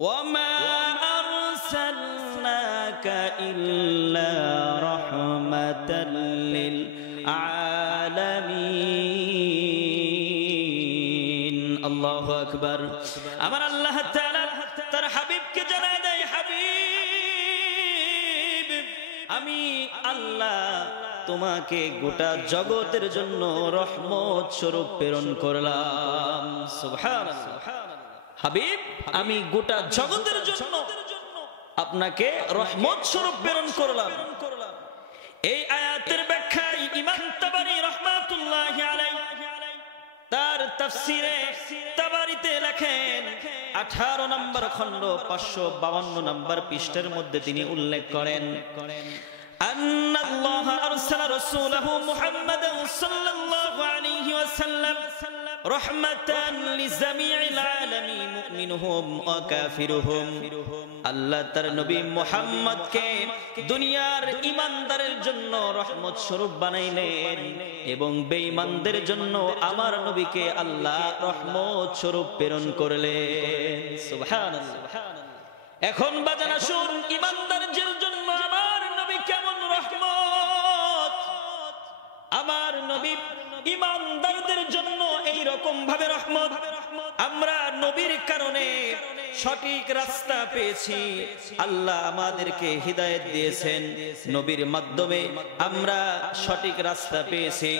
وما أرسلناك إلا رحمة للعالمين الله أكبر أمر الله تعالى তার হাবিবকে জানায় দেয় হাবিব আমি আল্লাহ তোমাকে গোটা জগতের জন্য রহমত স্বরূপ প্রেরণ করলাম সুবহানাল্লাহ হাবিব আমি গোটা জগতের জন্য আপনাকে রহমত স্বরূপ প্রেরণ করলাম এই আয়াতের ব্যাখ্যায় ইমাম তাবারী রাহমাতুল্লাহি আলাইহি তার তাফসীরে তাবারীতে লেখেন 18 নম্বর খণ্ড 552 নম্বর পৃষ্ঠার মধ্যে তিনি উল্লেখ করেন أن الله أرسل رسوله محمد صلى الله عليه وسلم رحمة لجميع العالمين مؤمنهم وكافرهم আল্লাহ তার নবী মুহাম্মদকে দুনিয়ার ঈমানদারের জন্য রহমত স্বরূপ বানাইলেন এবং বেঈমানদের জন্য আমার নবীকে আল্লাহ রহমত স্বরূপ প্রেরণ করলেন সুবহানাল্লাহ এখন বাজান আসুন ঈমানদারদের জন্য আমার নবী কেমন রহমত আমার নবী ঈমানদারদের জন্য এই রকম ভাবে রহমত আমরা নবীর কারণে সঠিক রাস্তা পেয়েছি আল্লাহ আমাদেরকে হিদায়াত দিয়েছেন নবীর মাধ্যমে আমরা সঠিক রাস্তা পেয়েছি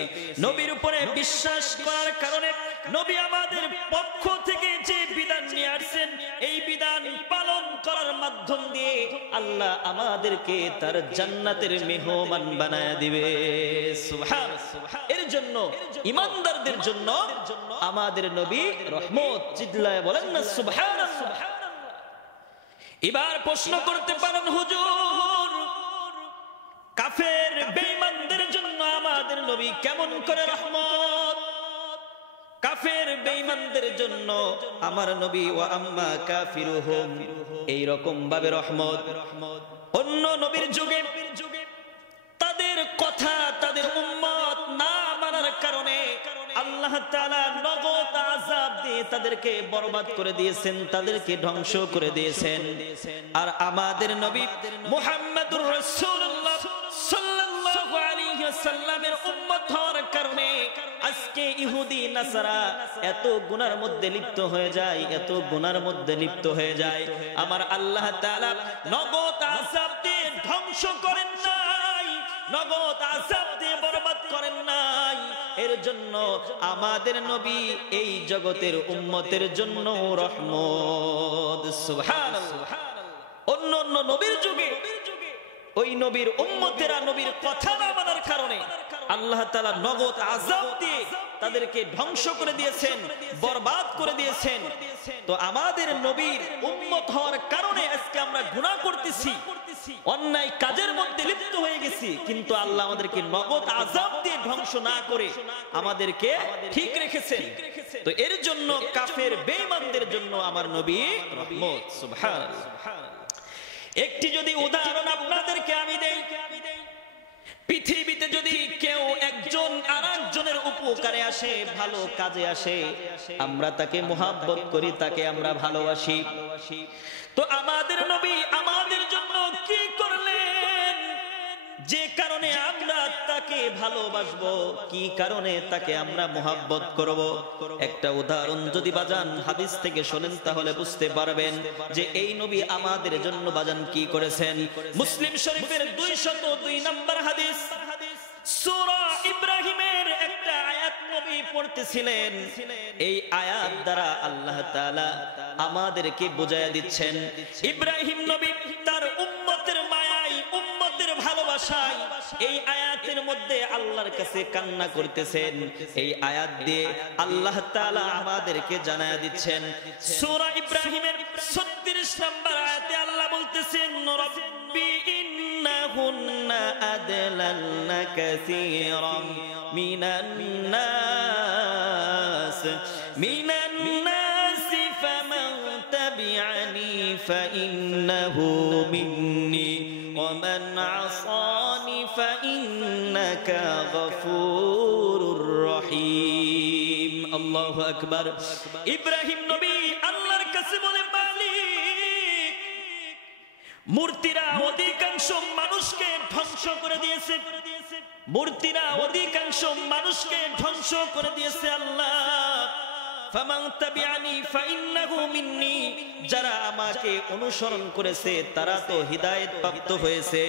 নবীর উপরে বিশ্বাস করার কারণে নবী আমাদের পক্ষ থেকে যে বিধান নিয়ে আসেন এই বিধান পালন করার মাধ্যম দিয়ে আল্লাহ আমাদেরকে তার জান্নাতের মেহমান বানায় দিবে সুবহানাল্লাহ এর জন্য ঈমানদারদের জন্য আমাদের নবী রহমত চিল্লায়ে বলেন না সুবহানাল্লাহ এবার প্রশ্ন করতে পারেন হুজুর কাফের বেঈমানদের জন্য আমাদের নবী কেমন করে রহমত কাফের বেঈমানদের জন্য আমার নবী ওয়া আম্মা কাফিরুহুম এই রকম ভাবে রহমত অন্য নবীর যুগে তাদের কথা তাদের উম্মত না মানার কারণে আল্লাহ তাআলা নগদ আযাব দিয়ে তাদেরকে বরবাদ করে দিয়েছেন তাদেরকে ধ্বংস করে দিয়েছেন আর আমাদের নবী মুহাম্মদুর রাসূলুল্লাহ সাল্লাল্লাহু আলাইহি ওয়াসাল্লামের উম্মত হওয়ার কারণে আজকে ইহুদি নাসারা এত গুনার মধ্যে লিপ্ত হয়ে যায় এত গুনার মধ্যে লিপ্ত হয়ে যায় আমার আল্লাহ তাআলা নগদ আযাব দিয়ে ধ্বংস করেন নাই নগদ আযাব দিয়ে বরবাদ করেন নাই এর জন্য আমাদের নবী এই জগতের উম্মতের জন্য রহমত সুবহানাল্লাহ অন্য অন্য নবীর যুগে ওই নবীর উম্মতেরা নবীর কথা না মানার কারণে আল্লাহ তাআলা নগদ আযাব দিয়ে তাদেরকে ধ্বংস করে দিয়েছেন বরবাদ করে দিয়েছেন তো আমাদের নবীর উম্মত হওয়ার কারণে আজকে আমরা গুনাহ করতেছি অন্যায় কাজের মধ্যে লিপ্ত হয়ে গেছি কিন্তু আল্লাহ আমাদেরকে নগদ আযাব দিয়ে ধ্বংস না করে আমাদেরকে ঠিক রেখেছেন তো এর জন্য কাফের বেঈমানদের জন্য আমার নবী রহমত সুবহানাল্লাহ একটি যদি উদাহরণ আপনাদেরকে আমি দেই পৃথিবীতে যদি কেউ একজন আরেকজনের উপকারে আসে ভালো কাজে আসে আমরা তাকে মুহাব্বত করি তাকে আমরা ভালোবাসি তো আমাদের নবী আমাদের জন্য কি করলেন যে কারণে আমরা তাকে ভালোবাসবো কি কারণে তাকে আমরা মুহাব্বত করব একটা উদাহরণ যদি বাজান হাদিস থেকে শুনেন তাহলে বুঝতে পারবেন যে এই নবী আমাদের জন্য বাজান কি করেছেন মুসলিম শরীফের 202 নম্বর হাদিস সূরা ইব্রাহিমের একটা আয়াত নবী পড়তেছিলেন এই আয়াত দ্বারা আল্লাহ তাআলা আমাদেরকে বুঝায়া দিচ্ছেন ইব্রাহিম নবী তার উম্মতের মায়ায় উম্মতের ভালোবাসায় এই আয়াতের মধ্যে আল্লাহর কাছে কান্না করতেছেন এই আয়াত দিয়ে আল্লাহ তাআলা আমাদেরকে জানায়া দিচ্ছেন সূরা ইব্রাহিমের 36 নম্বর আয়াতে আল্লাহ বলতেছেন রব্বি ইন্নাহুন্না আদলালনা কাসীরাম মিনান নাস ফামান তাবিআনি ফাইন্নাহু মিন্নি ওয়া মান আসানি ফাইন্নাকা গফুরুর রহিম আল্লাহু আকবার ইব্রাহিম নবী আল্লাহর কাছে বলে মালিক মূর্তিরা অধিকাংশ মানুষকে ধ্বংস করে দিয়েছে, মূর্তিরা অধিকাংশ মানুষকে ধ্বংস করে দিয়েছে আল্লাহ। ফামান তাবিআনি ফাইন্নাহু মিন্নি, যারা আমাকে অনুসরণ করেছে তারা তো হিদায়াত প্রাপ্ত হয়েছে,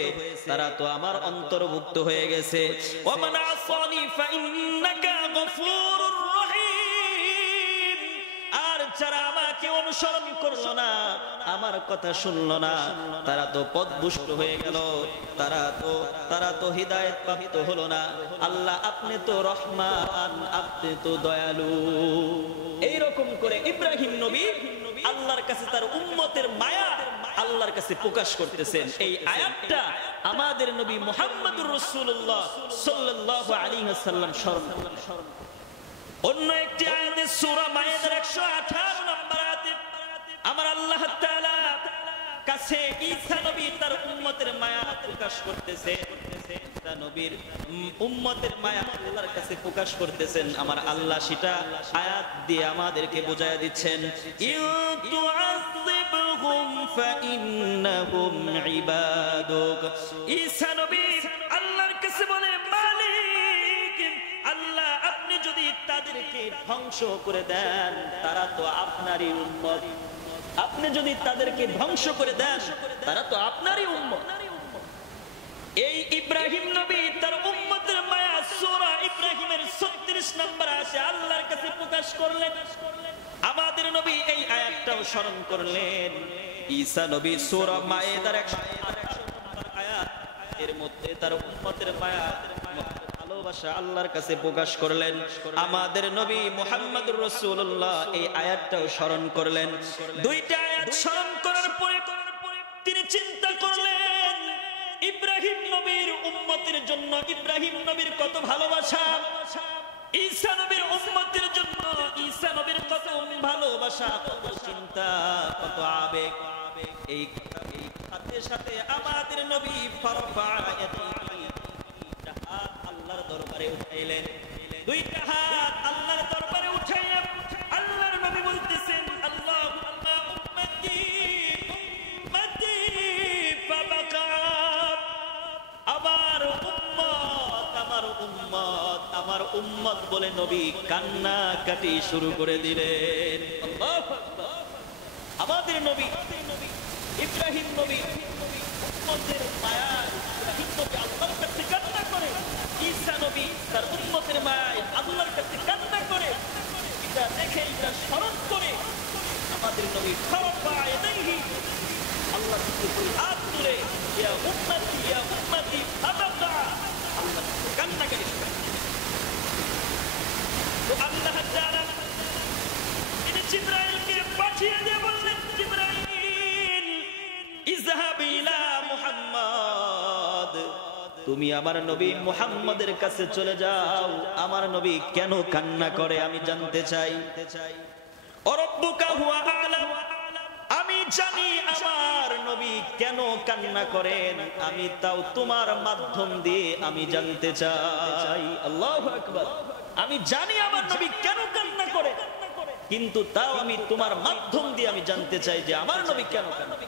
তারা তো আমার অন্তর্ভুক্ত হয়ে গেছে। ওয়া মান আসানি ফাইন্নাকা গফুরুর রহিম, আর যারা আমাকে অনুসরণ করলো না, আমার কথা শুনলো না, তারা তো পথভ্রষ্ট হয়ে গেল, তারা তো হিদায়াত প্রাপ্ত হলো না। আল্লাহ আপনি তো রহমান, আপনি তো দয়ালু। এইরকম করে ইব্রাহিম নবী আল্লাহর কাছে তার উম্মতের মায়া আল্লাহর কাছে প্রকাশ করতেছেন। এই আয়াতটা আমাদের নবী মুহাম্মদুর রাসূলুল্লাহ সাল্লাল্লাহু আলাইহি ওয়াসাল্লাম স্মরণ করেন। অন্য একটি আয়াতে সূরা মায়েদার 118 নম্বর আয়াতে আমার আল্লাহ তাআলা কাছে ঈসা নবী তার উম্মতের মায়া প্রকাশ করতেছে। ঈসা নবীর উম্মতের মায়া আল্লাহর কাছে প্রকাশ করতেছেন। আমার আল্লাহ সেটা আয়াত দিয়ে আমাদেরকে বোঝায়া দিচ্ছেন, ইউতুআযিবহুম ফাইন্নাহুম ইবাদুক। ঈসা নবী আল্লাহর কাছে বলে, মালিক আল্লাহ আপনি যদি তাদেরকে ধ্বংস করে দেন তারা তো আপনারই উম্মত, আপনি যদি তাদেরকে ধ্বংস করে দেন তারা তো আপনারই উম্মত। এই ইব্রাহিম নবী তার উম্মতের মায়া সূরা ইব্রাহিমের 36 নম্বর আয়াতে আল্লাহর কাছে প্রকাশ করলেন। আমাদের নবী এই আয়াতটাও স্মরণ করলেন। ঈসা নবী সূরা মায়েদার 118 নম্বর আয়াত এর মধ্যে তার উম্মতের মায়া ভালোবাসা আল্লাহর কাছে প্রকাশ করলেন। আমাদের নবী মুহাম্মদুর রাসূলুল্লাহ এই আয়াতটাও স্মরণ করলেন। দুইটা আয়াত স্মরণ করার পরে তিনি চিন্তা করলেন ইব্রাহিম নবীর উম্মতের জন্য ইব্রাহিম নবীর কত ভালোবাসা, ঈসা নবীর উম্মতের জন্য ঈসা নবীর কত ভালোবাসা, কত চিন্তা, কত আবেগ। এই সাথে সাথে আমাদের নবী আল্লাহর দরবারে উঠাইলেন। দুইটা হাত আল্লাহর দরবারে উঠাইয়া আল্লাহর নবী বলতেছেন, আল্লাহুম্মা উম্মতি উম্মতি ফাবাকা। আমার উম্মত, আমার উম্মত, আমার উম্মত বলে নবী কান্নাকাটি শুরু করে দিলেন। আল্লাহু আকবার। আমাদের নবী ইব্রাহিম নবী উম্মতের মায়া, ইব্রাহিম নবী আল্লাহর কাছে কান্না করে, ঈসা নবী তার উম্মতের মায়ায় আল্লাহর কাছে কান্না করে। এটা দেখে, এটা স্মরণ করে আমাদের নবী আল্লাহ হাত তুলে ইয়া উম্মতি ফাবাকা, আল্লাহ কান্না করে। তো আল্লাহ তাআলা তিনি জিবরাইলকে পাঠিয়ে দিয়ে বললেন, জিবরাইল ইযহাব ইলা মুহাম্মদ, তুমি আমার নবী মুহাম্মদের কাছে চলে যাও। আমার নবী কেন কান্না করে আমি জানতে চাই। রব্বুকা হুয়া আ'লাম, আমি জানি আমার নবী কেন কান্না করেন, আমি তাও তোমার মাধ্যম দিয়ে আমি জানতে চাই। আল্লাহু আকবার। আমি জানি আমার নবী কেন কান্না করে, কিন্তু তাও আমি তোমার মাধ্যম দিয়ে আমি জানতে চাই যে আমার নবী কেন কান্না করে।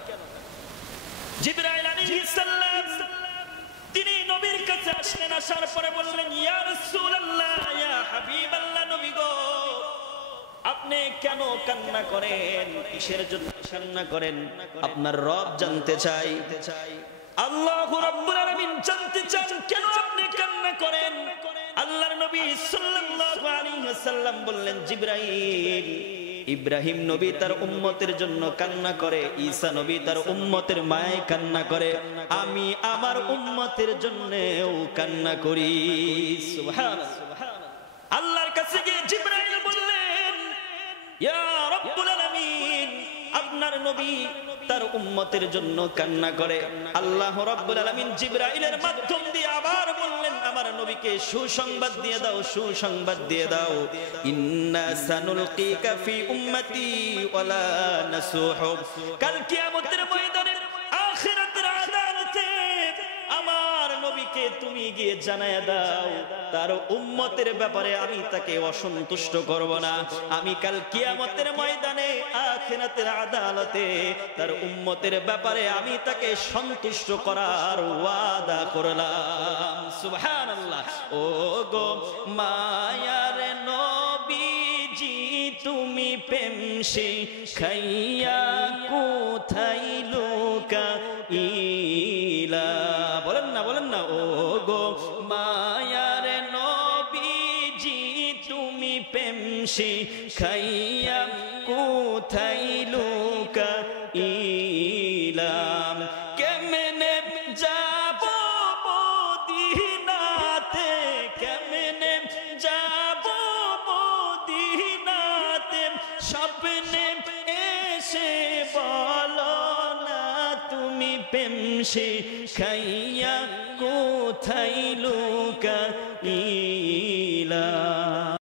জিবরাইল আলাইহিস সালাম তিনি নবীর কাছে আসলেন। আসার পরে বললেন, ইয়া রাসূলুল্লাহ, ইয়া হাবিবাল্লাহ, নবী গো আপনি কেন কান্না করেন, কিসের জন্য কান্না করেন, আপনার রব জানতে চাই। আল্লাহু রাব্বুল আলামিন জানতে চান কেন আপনি কান্না করেন। আল্লাহর নবী সাল্লাল্লাহু আলাইহি ওয়াসাল্লাম বললেন, জিবরাইল ইব্রাহিম নবী তার উম্মতের জন্য কান্না করে, ঈসা নবী তার উম্মতের মায়ায় কান্না করে, আমি আমার উম্মতের জন্যও কান্না করি। সুবহানাল্লাহ। আল্লাহর কাছে গিয়ে জিবরাইল বললেন, ইয়া রাব্বুল আলামিন, আপনার নবী তার উম্মতের জন্য কান্না করে। আল্লাহ রাব্বুল আলামিন জিবরাইলের মাধ্যম দিয়ে আবার বললেন, আমার নবীকে সুসংবাদ দিয়ে দাও, সুসংবাদ দিয়ে দাও, ইন্না সানুলকিকা ফি উম্মতি ওয়ালা নাসুহু, কাল কিয়ামতের ময়দানে আখিরাতের আদালতে আমার নবীকে নবীকে তুমি গিয়ে জানায়া দাও তার উম্মতের ব্যাপারে আমি তাকে অসন্তুষ্ট করব না। আমি কাল কিয়ামতের ময়দানে আখিরাতের আদালতে তার উম্মতের ব্যাপারে আমি তাকে সন্তুষ্ট করার ওয়াদা করলাম। সুবহানাল্লাহ। ও গো মায়ার নবীজি তুমি প্রেম শিখাইয়া কোথায় লুকাইলা? বলেন না, বলেন না। ও গো মায়ার নবীজি তুমি প্রেম শিখাইয়া কোথায় লুকাইলা? কেমনে যাব মদিনাতে, কেমনে যাব মদিনাতে, স্বপ্নে এসে বলো না তুমি প্রেম শিখাইয়া কোথায় লুকাইলা?